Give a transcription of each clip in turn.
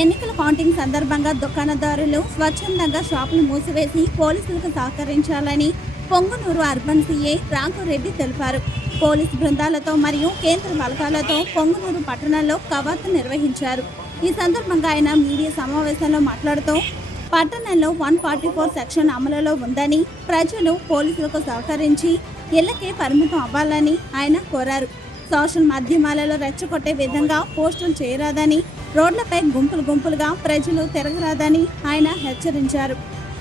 ఎన్నికల కౌంటింగ్ సందర్భంగా దుకాణదారులు స్వచ్ఛందంగా షాపులు మూసివేసి పోలీసులకు సహకరించాలని పొంగునూరు అర్బన్ సీఏ రాఘురెడ్డి తెలిపారు. పోలీసు బృందాలతో మరియు కేంద్ర బలగాలతో పొంగునూరు పట్టణంలో కవాతు నిర్వహించారు. ఈ సందర్భంగా ఆయన మీడియా సమావేశంలో మాట్లాడుతూ పట్టణంలో వన్ ఫార్టీ ఫోర్ సెక్షన్ అమలులో ఉందని ప్రజలు పోలీసులకు సహకరించి ఇళ్ళకే పరిమితం అవ్వాలని ఆయన కోరారు. సోషల్ మాధ్యమాలలో రెచ్చగొట్టే విధంగా పోస్టులు చేయరాదని రోడ్లపై గుంపులు గుంపులుగా ప్రజలు తిరగరాదని ఆయన హెచ్చరించారు.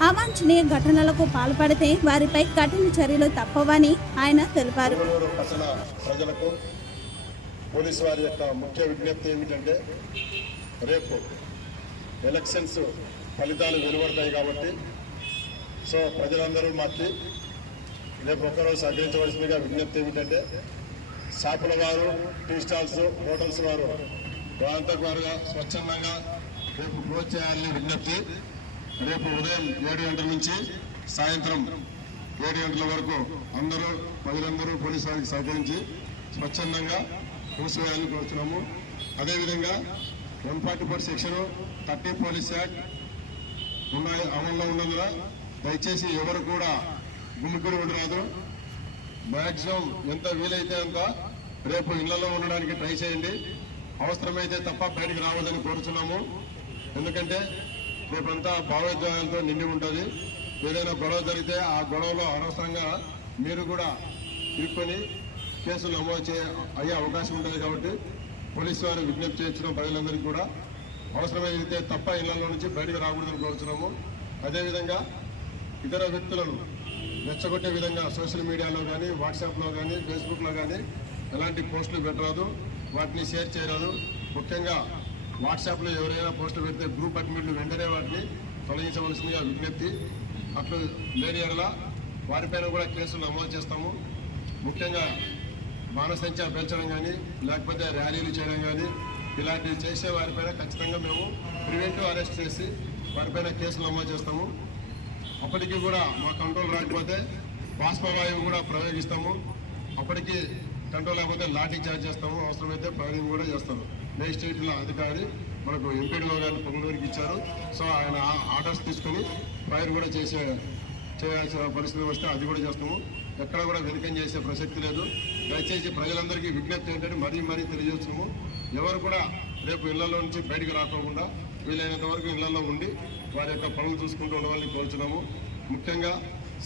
అవాంఛనీయ ఘటనలకు పాల్పడితే వారిపై కఠిన చర్యలు తప్పవని ఆయన తెలిపారు. ప్రజలకు పోలీసు వారి యొక్క ముఖ్య విజ్ఞప్తి ఏమిటంటే రేపు ఎలక్షన్స్ ఫలితాలు వెలువడతాయి కాబట్టి సో ప్రజలందరూ మాకి రేపు ఒక్కరోజు సహకరించవలసిందిగా విజ్ఞప్తి ఏమిటంటే షాపుల వారు టీ స్టాల్స్ హోటల్స్ వారు వారంతకు వారుగా స్వచ్ఛందంగా రేపు క్లోజ్ చేయాలని విజ్ఞప్తి. రేపు ఉదయం ఏడు గంటల నుంచి సాయంత్రం ఏడు గంటల వరకు అందరూ ప్రజలందరూ పోలీసు వారికి సహకరించి స్వచ్ఛందంగా మూసివేయాలని కోరుతున్నాము అదేవిధంగా one forty four section thirty police act ఉన్నాయి అమల్లో ఉన్నందున దయచేసి ఎవరు కూడా గుమ్మికూడి ఉండరాదు. మ్యాక్సిమం ఎంత వీలైతే అంత రేపు ఇళ్ళలో ఉండడానికి ట్రై చేయండి. అవసరమైతే తప్ప బయటకు రావద్దని కోరుచున్నాము. ఎందుకంటే రేపంతా భావోద్వేగాలతో నిండి ఉంటుంది. ఏదైనా గొడవ జరిగితే ఆ గొడవలో అనవసరంగా మీరు కూడా ఇరుక్కొని కేసులు నమోదు చే అయ్యే అవకాశం ఉంటుంది కాబట్టి పోలీసు వారు విజ్ఞప్తి చేస్తున్న ప్రజలందరికీ కూడా అవసరమైతే తప్ప ఇళ్ళలో నుంచి బయటకు రాకూడదని కోరుతున్నాము అదేవిధంగా ఇతర వ్యక్తులను రెచ్చగొట్టే విధంగా సోషల్ మీడియాలో కానీ వాట్సాప్లో కానీ ఫేస్బుక్లో కానీ ఎలాంటి పోస్టులు పెట్టరాదు. వాటిని షేర్ చేయరాదు. ముఖ్యంగా వాట్సాప్లో ఎవరైనా పోస్టులు పెడితే గ్రూప్ అడ్మిట్లు వెంటనే వాటిని తొలగించవలసిందిగా విజ్ఞప్తి. అట్లు లేని ఎడల వారిపైన కూడా కేసులు నమోదు చేస్తాము. ముఖ్యంగా మానసంఖ్య పెంచడం కానీ లేకపోతే ర్యాలీలు చేయడం కానీ ఇలాంటివి చేసే వారిపైన ఖచ్చితంగా మేము ప్రివెంటివ్ అరెస్ట్ చేసి వారిపైన కేసులు నమోదు చేస్తాము. అప్పటికి కూడా మా కంట్రోల్ రాకపోతే బాష్పవాయువు కూడా ప్రయోగిస్తాము. అప్పటికి కంట్రోల్ లేకపోతే లాఠీ చార్జ్ చేస్తాము. అవసరమైతే ఫైరింగ్ కూడా చేస్తారు మేజిస్ట్రేట్లో అధికారి మనకు ఎంపీడీఓ గారిని పొంగనూరుకి ఇచ్చారు. సో ఆయన ఆర్డర్స్ తీసుకొని ఫైర్ కూడా చేసే చేయాల్సిన పరిస్థితి వస్తే అది కూడా చేస్తాము. ఎక్కడ కూడా వెనుకం చేసే ప్రసక్తి లేదు. దయచేసి ప్రజలందరికీ విజ్ఞప్తి ఏంటంటే మరీ మరీ తెలియజేస్తున్నాము. ఎవరు కూడా రేపు ఇళ్ళలో నుంచి బయటికి రాకోకుండా వీలైనంత వరకు ఇళ్ళలో ఉండి వారి యొక్క పనులు చూసుకుంటూ ఉండవాలని కోరుచున్నాము. ముఖ్యంగా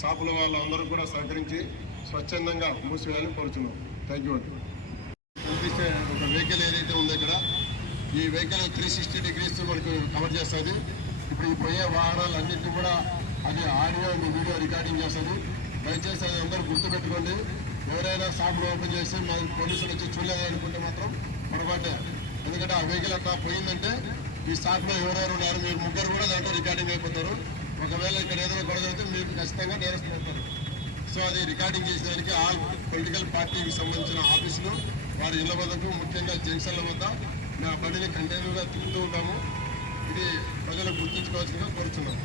షాపుల వాళ్ళందరూ కూడా సహకరించి స్వచ్ఛందంగా మూసివేయాలని కోరుచున్నాము. థ్యాంక్ యూ అండి. చూపిస్తే ఒక వెహికల్ ఏదైతే ఉందో ఇక్కడ ఈ వెహికల్ త్రీ సిక్స్టీ డిగ్రీస్ మనకు కవర్ చేస్తుంది. ఇప్పుడు ఈ పోయే వాహనాలు అన్నింటినీ కూడా అది ఆడియో వీడియో రికార్డింగ్ చేస్తుంది. దయచేసి అది అందరూ గుర్తుపెట్టుకోండి. ఎవరైనా షాపులు ఓపెన్ చేసి మా పోలీసులు వచ్చి చూడలేదు అనుకుంటే మాత్రం పొరపాటే. ఎందుకంటే ఆ వెహికల్ అట్లా పోయిందంటే ఈ షాప్లో ఎవరెవరు ఉన్నారు మీరు ముగ్గురు కూడా దాంట్లో రికార్డింగ్ అయిపోతారు. ఒకవేళ ఇక్కడ ఏదైనా గొడవ జరిగితే మీకు ఖచ్చితంగా నేరస్తులు అవుతారు. సో అది రికార్డింగ్ చేసేదానికి ఆల్ పొలిటికల్ పార్టీకి సంబంధించిన ఆఫీసులు వారి ఇళ్ళ వద్దకు ముఖ్యంగా జంక్షన్ల వద్ద నా ఆ బండిని కంటిన్యూగా తిప్పుతూ ఉంటాము ఇది ప్రజలు గుర్తుంచుకోవాల్సిందిగా కోరుతున్నాము